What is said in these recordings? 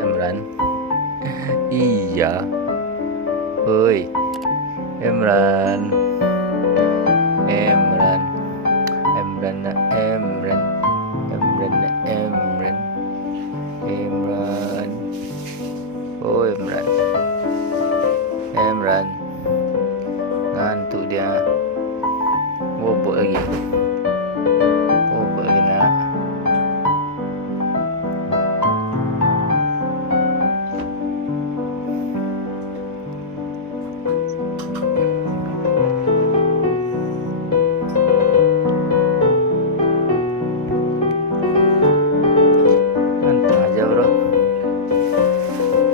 Emran. Iya. Oi. Emran. Emran. Emran. Emran. Emran. Emran. Emran. Oh, Emran. Emran. Ngantuk dia. Bobok lagi. Bobok lagi nak.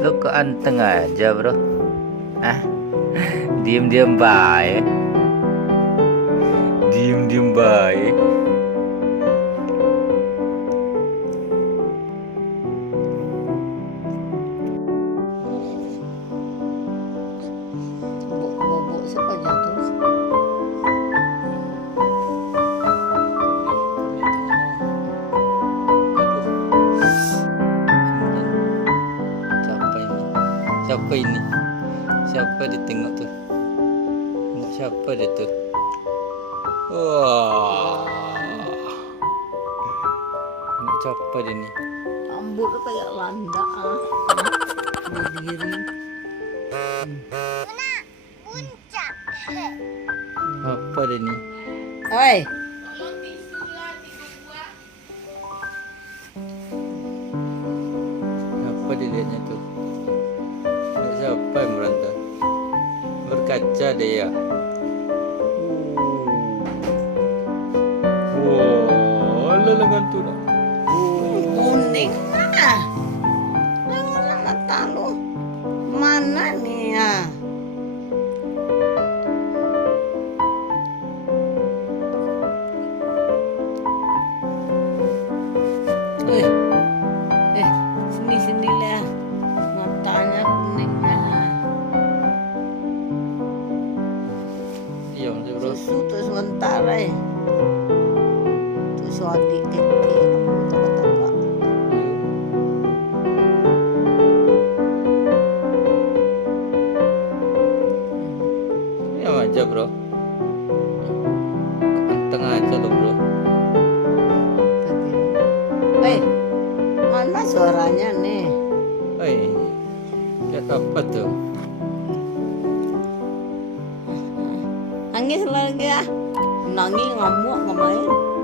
Lu kok anteng aja bro. Ah, diem-diem baik. Diem-diem baik. Bobok siapa jatuh? Siapa ini? Siapa ditengok tuh? Siapa dia tuh? Wah. Siapa dia nih? Rambutnya kayak landa berdiri. Apa dia nih? Hei, Apa dia tuh? Siapa yang berantem? Berkaca dia. Wow, lengan tuh. kuning mana? Jangan mata lu. Mana nih ya? Sini lah. Matanya kuningnya. Iya, masih bro. Susu tuh sementara ya. Tuh sodik kecil. Tengah-tengah. Iya aja bro. Anteng aja lo bro. Hei, mana suaranya nih? Hei, lihat apa tuh? Nangis lagi ya? Nangis ngamuk kemarin.